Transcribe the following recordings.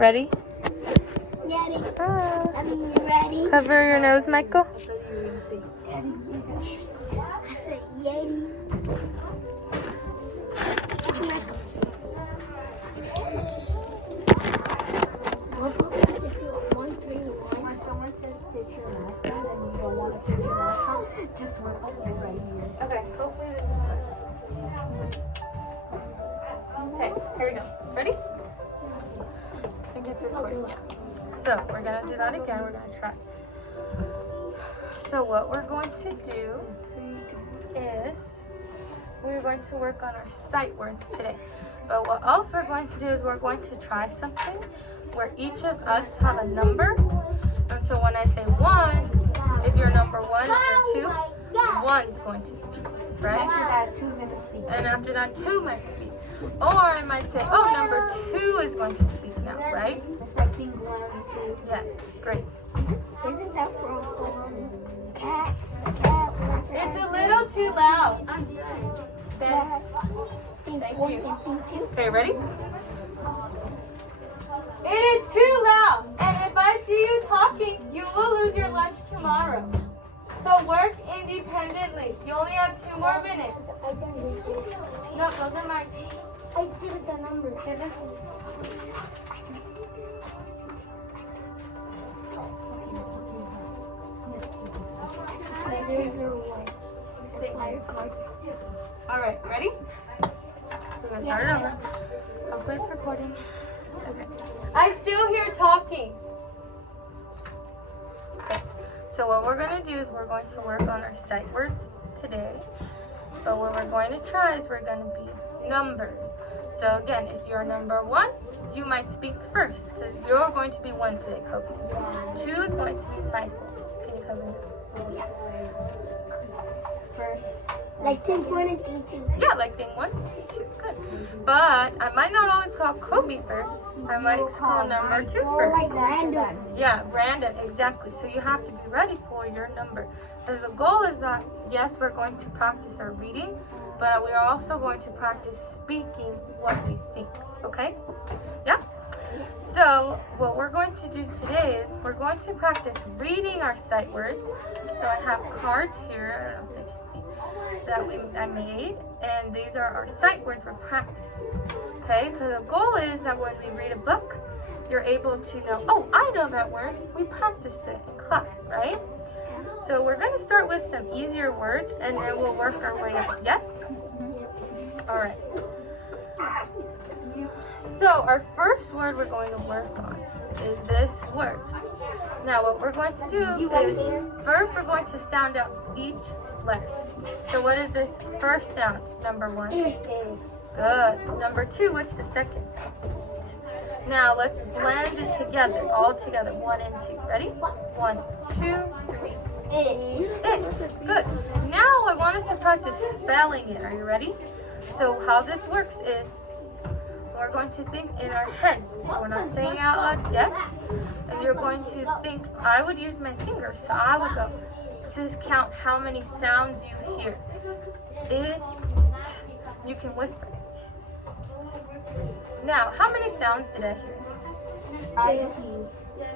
Ready? Ready. Ah. I mean, ready. Cover your nose, Michael. I said Yeti. Get your mask on. What book is it? 131. When someone says put your mask on and you don't want to put your mask on, just work on it right here. Okay, hopefully this is fun. Okay, here we go. Ready? I think it's recording, yeah. So, we're going to do that again. We're going to try. So, what we're going to do is we're going to work on our sight words today. But what else we're going to do is we're going to try something where each of us have a number. And so when I say 1, if you're number 1 and you're 2, 1's going to speak, right? After that, 2's going to speak. And after that, 2 might speak. Or I might say, oh, number 2 is going to speak now, right? It's like being 1 and 2. Yes, great. Isn't that from cat? It's a little too loud. Then, Think Thank 1 you. and think 2. okay, ready? It is too loud, and if I see you talking, you will lose your lunch tomorrow. So work independently. You only have 2 more minutes. I can do this. No, those are mine. I did the number. There's a one. Fire card. All right, ready? So we're gonna start it over. Hopefully it's recording. Okay. I still hear talking. Okay. So what we're gonna do is we're going to work on our sight words today. But what we're going to try is we're gonna be numbered. So again, if you're number 1, you might speak first because you're going to be 1 today, Kobe. 2 is going to be Michael. Can you cover this? First. Like think 1 and think 2. Yeah, like thing 1, 2, good. But I might not always call Kobe first. I might call number 2 Or first. like random. Yeah, random, exactly. So you have to be ready for your number. Because the goal is that, yes, we're going to practice our reading, but we are also going to practice speaking what we think, okay? Yeah? So what we're going to do today is we're going to practice reading our sight words. So I have cards here, I don't know if they can see, that I made, and these are our sight words we're practicing, okay? Because the goal is that when we read a book, you're able to know, oh, I know that word. We practice it in class, right? So we're going to start with some easier words, and then we'll work our way up. Yes? All right. So our first word we're going to work on is this word. Now what we're going to do is first we're going to sound out each letter. So what is this first sound? Number 1. Good. Number 2, what's the second sound? Now let's blend it together, all together. 1 and 2. Ready? 1, 2, 3. It. Good. Now I want us to practice spelling it. Are you ready? So how this works is we're going to think in our heads. So we're not saying out loud yet. And you're going to think, I would use my fingers. So I would go to count how many sounds you hear. It. You can whisper. Now, how many sounds did I hear? 2.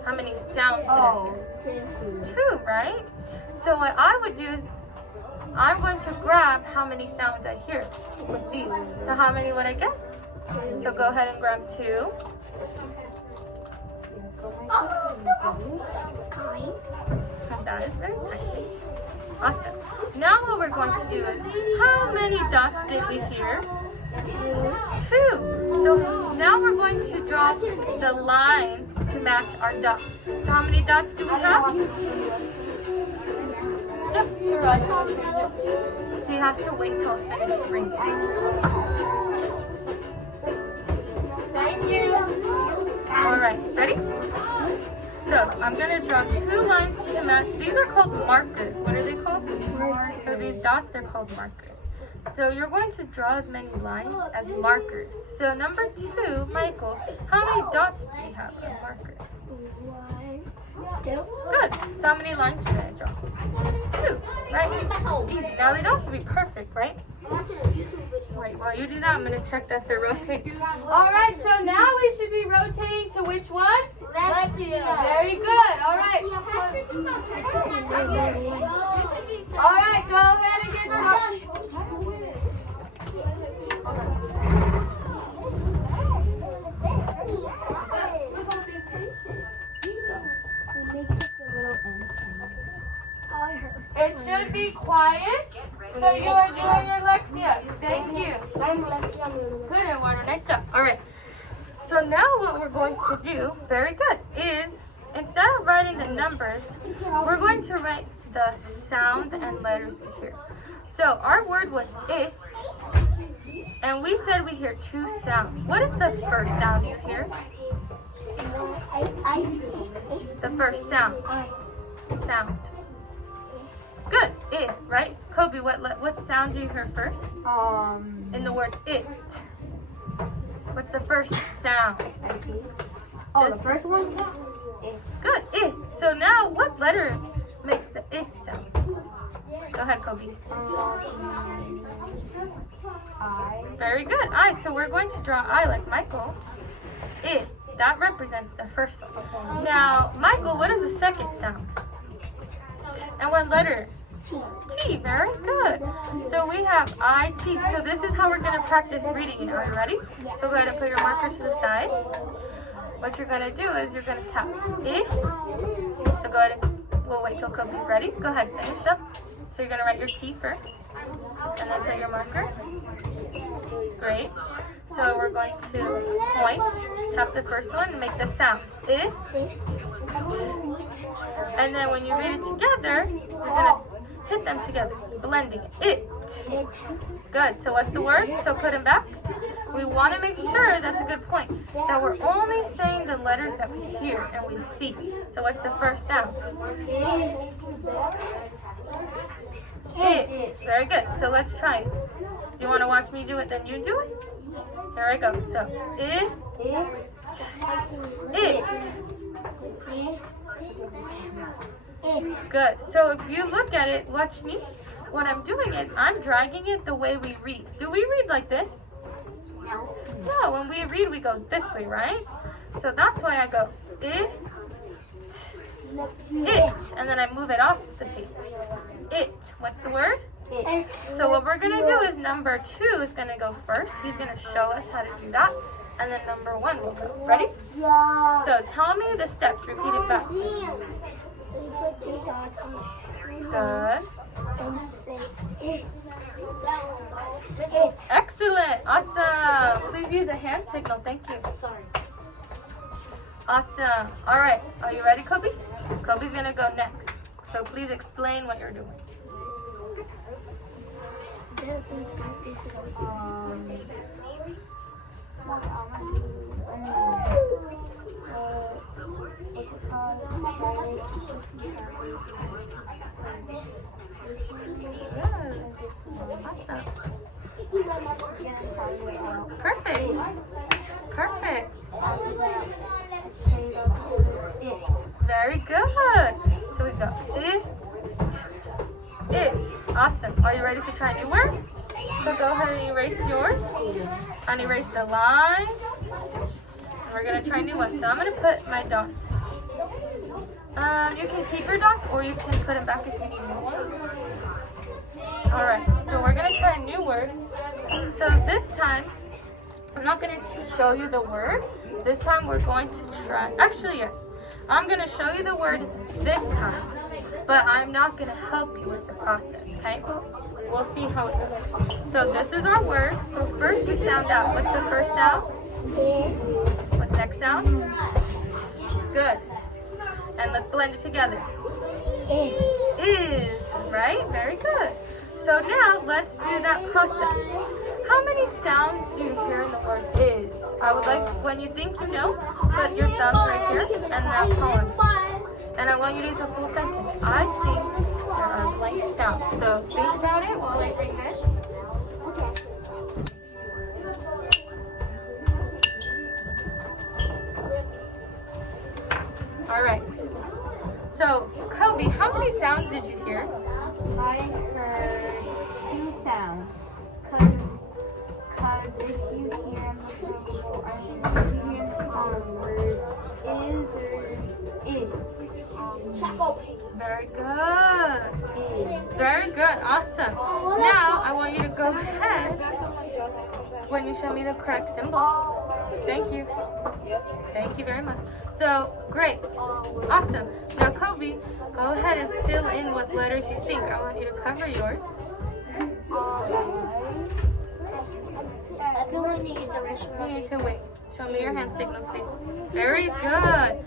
How many sounds did I hear? 2, right? So what I would do is I'm going to grab how many sounds I hear with these. So how many would I get? 2. So go ahead and grab 2. That is very kind. Awesome. Now what we're going to do is, how many dots did we hear? 2. So now we're going to draw the lines to match our dots. So how many dots do we have? Yep, sure. He has to wait till it finishes ringing. Thank you. All right, ready? So I'm going to draw 2 lines to match. These are called markers. What are they called? So these dots, they're called markers. So you're going to draw as many lines as markers. So number 2, Michael, how many dots do you have of markers? 1, 2. Good. So how many lines did I draw? 2, right? Easy. Now they don't have to be perfect, right? Right, while you do that, I'm going to check that they're rotating. All right, so now we should be rotating to which one? to be quiet. So you are doing your Lexia. Thank you. I'm Lexia. Good, Eduardo. Nice job. All right. So now what we're going to do, very good, is instead of writing the numbers, we're going to write the sounds and letters we hear. So our word was it, and we said we hear two sounds. What is the first sound you hear? The first sound. Sound. Good. It, right? Kobe, what sound do you hear first? In the word it. What's the first sound? Oh, the first one? Good. It. So now what letter makes the it sound? Go ahead, Kobe. I. Very good. I. So we're going to draw I like Michael. It. That represents the first one. Now, Michael, what is the second sound? T. And what letter? T. T. Very good. So we have I-T. So this is how we're going to practice reading it. Are you ready? So go ahead and put your marker to the side. What you're going to do is you're going to tap it. So go ahead and we'll wait till Kobe's ready. Go ahead, finish up. So you're going to write your T first. And then put your marker. Great. So we're going to point, tap the first one, and make the sound. It. And then when you read it together, you're going to hit them together, blending it. It. Good. So what's the word? So put them back. We want to make sure, that's a good point, that we're only saying the letters that we hear and we see. So what's the first sound? It. Very good. So let's try it. Do you want to watch me do it, then you do it? Here I go. So it. Good. So if you look at it, watch me. What I'm doing is I'm dragging it the way we read. Do we read like this? No. When we read, we go this way, right? So that's why I go it, and then I move it off the page. It. What's the word? It. So what we're gonna do is number 2 is gonna go first. He's gonna show us how to do that, and then number 1 will go. Ready? Yeah. So tell me the steps. Repeat it back. So you put 2 dots on it. Good. And say it. It. Excellent. Awesome. Please use a hand signal. Thank you. Sorry. Awesome. All right. Are you ready, Kobe? Kobe's gonna go next. So please explain what you're doing. Awesome. Perfect. Perfect. Very good. So we go it. Awesome. Are you ready to try a new word? So go ahead and erase yours. And erase the lines. And we're going to try a new one. So I'm going to put my dots. You can keep your dots or you can put them back if you need new ones. Alright, so we're going to try a new word. So this time, I'm not going to show you the word. This time we're going to try, actually yes, I'm going to show you the word this time. But I'm not going to help you with the process, okay? We'll see how it goes. So this is our word. So first we sound out. What's the first sound? What's the next sound? Good. And let's blend it together. Is, right? Very good. So now let's do that process. How many sounds do you hear in the word is? I would like, when you think you know, put your thumbs right here and now column. And I want you to use a full sentence. I think there are blank sounds. So think about it while I bring this. All right. So, Kobe, how many sounds did you hear? I heard 2 sounds. Cause if you hear the syllable, I mean, if you hear the word is, there's is. Very good. Very good. Awesome. Now, I want you to go ahead When you show me the correct symbol. Thank you. Thank you very much. So, great. Awesome. Now, Kobe, go ahead and fill in what letters you think. I want you to cover yours. You need to wait. Show me your hand signal, please. Very good.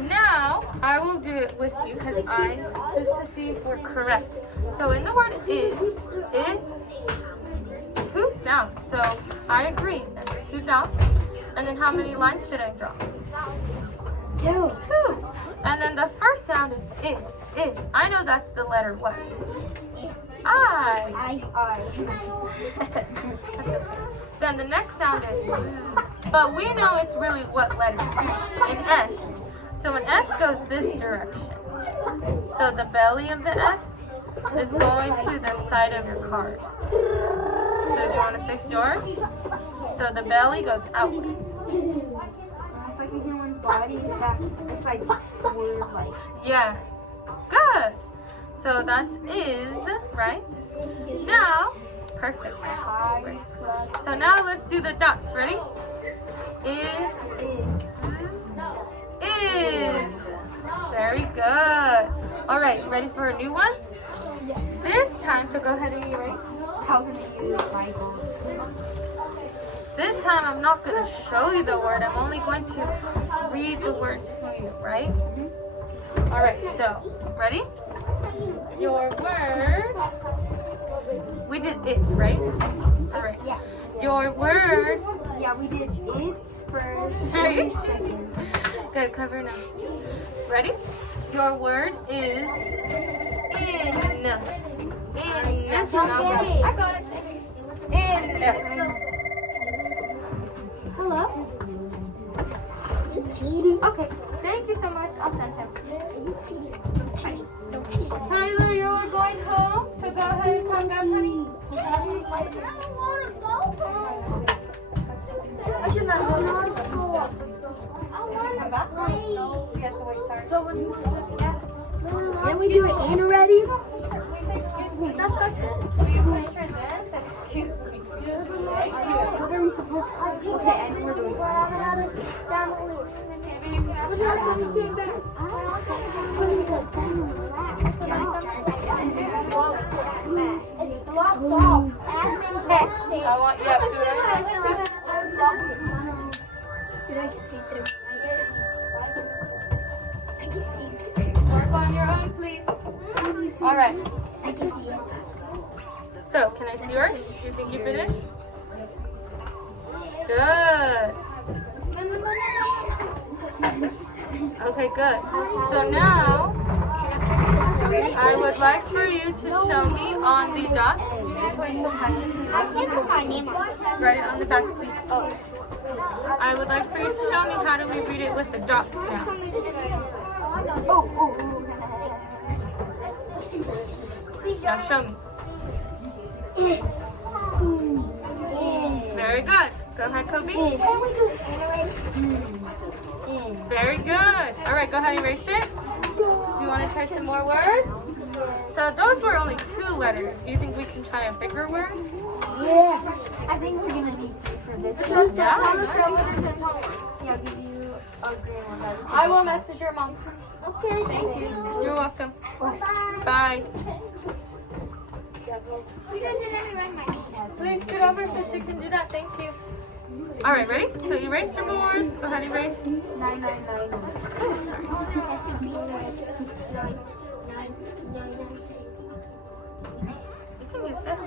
Now, I will do it with you just to see if we're correct. So, in the word is, two sounds. So, I agree. That's 2 dots. And then how many lines should I draw? 2. 2. And then the first sound is I. I know that's the letter what? I. That's okay. Then the next sound is Z. But we know it's really what letter? An S. So an S goes this direction. So the belly of the S is going to the side of your card. So do you want to fix yours? So the belly goes outwards. It's like a human's body. It's like sword like. Yeah. Good. So that's is, right? Now, perfect. Great. So now let's do the dots. Ready? Is. Very good. All right, ready for a new one? This time, so go ahead and erase. This time I'm not going to show you the word. I'm only going to read the word to you, right? All right, so ready? Your word. We did it, right? All right. Yeah. Your word. Yeah, we did it first. Right. Second. Good, cover now. Ready? Your word is in. In. I got it. In. Hello. You cheating. Okay, thank you so much. I'll send him. You cheating. Don't cheat. Don't cheat. Tyler, you're going home, so go ahead and come back, honey. I did not go to school. Come back? No, we have to wait, sorry. Can we do it in already? Excuse me. That's what I said. Will you put your this? Excuse me. What are we supposed to? Okay, and we're doing. Maybe you can ask her. Okay, I want you to do it every time. Dude, I can see through. I can see through. Work on your own, please. All right. I can see it. So, can I see yours? Do you think you finished? Good. Okay, good. So now, I would like for you to show me on the dots. You need to wait till I can't put my name on it. Write it on the back, please. I would like for you to show me how do we read it with the dots now. Now show me. Very good. Go ahead, Kobe. Can we do it in already? Very good. All right, go ahead and erase it. Do you want to try some more words? So those were only 2 letters. Do you think we can try a bigger word? Yes. I think we're gonna need to for this. Yeah. Yeah, I'll give you a green one. I will message your mom. Okay. Thank you. You're welcome. Bye. Bye. You guys didn't write my name. Please scoot over so she can do that. Thank you. All right, ready? So erase your boards. Go ahead, erase. 999. You can use this.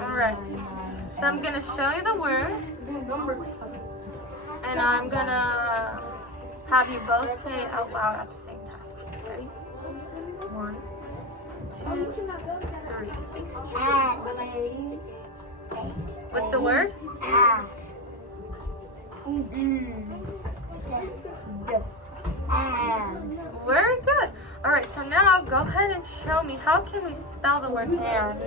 All right. So I'm gonna show you the word, and I'm gonna have you both say it out loud at the same time. Ready? 1, 2, 3. What's the word? Very good. All right, so now go ahead and show me how can we spell the word and.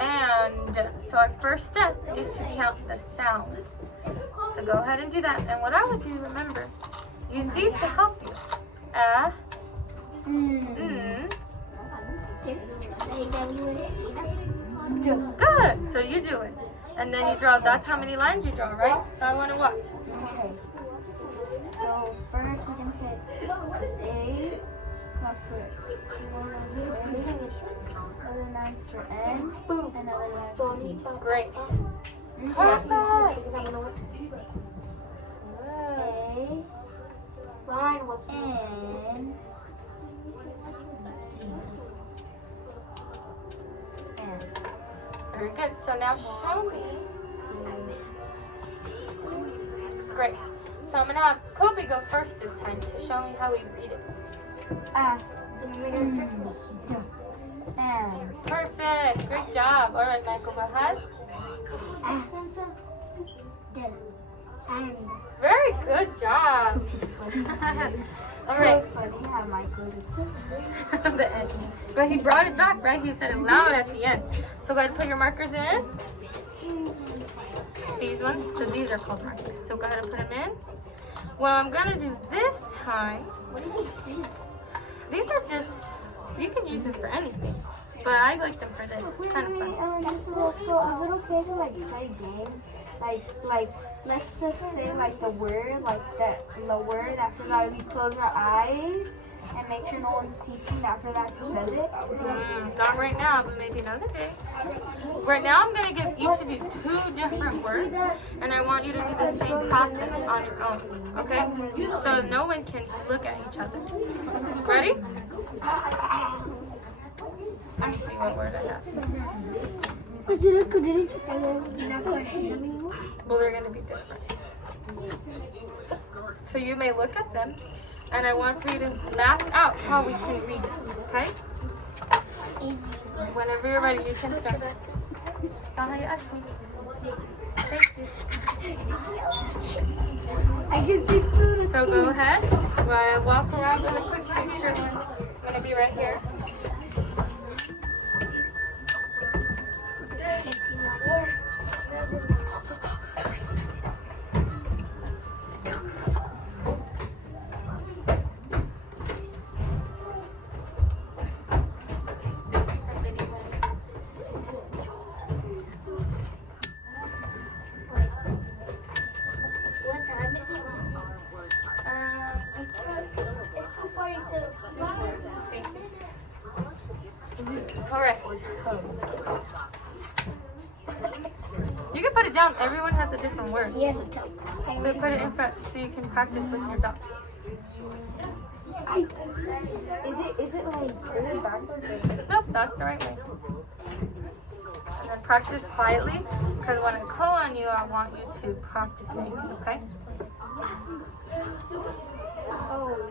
And so our first step is to count the sounds. So go ahead and do that. And what I would do, remember, use these to help you. Good. So you do it. And then you draw, that's how many lines you draw, right? So I want to watch. Okay. So first we can hit A, cross for other lines for N, and other lines for D. Great. Okay. Perfect. A, Line with N, N. Very good. So now show me. Great. So I'm going to have Kobe go first this time to show me how we read it. S, N. Perfect. Great job. All right, Michael, go ahead. and Very good job. All right. It's funny how Michael did The end. But he brought it back, right? He said it loud at the end. So go ahead and put your markers in. These ones. So these are called markers. So go ahead and put them in. What I'm going to do this time, these are just, you can use them for anything. But I like them for this. It's kind of fun. Is it okay to like play games? Like let's just say like the word after that we close our eyes and make sure no one's peeking after that spell it. Not right now, but maybe another day. Right now I'm going to give each of you 2 different words, and I want you to do the same process on your own, okay? So no one can look at each other. Ready? Let me see what word I have. Well, they're going to be different. So you may look at them, and I want for you to map out how we can read it, okay? Whenever you're ready, you can start. How you ask me? Thank you. I can see through the So go ahead. While I walk around really quick to make sure we're going to be right here. What time is it? It's 2:42. All right. You can put it down. Everyone has a different word. He has a toe. So put it in front so you can practice with your dog. Is it backwards? Nope, that's the right way. And then practice quietly, because when I call on you, I want you to practice saying it, okay? Oh.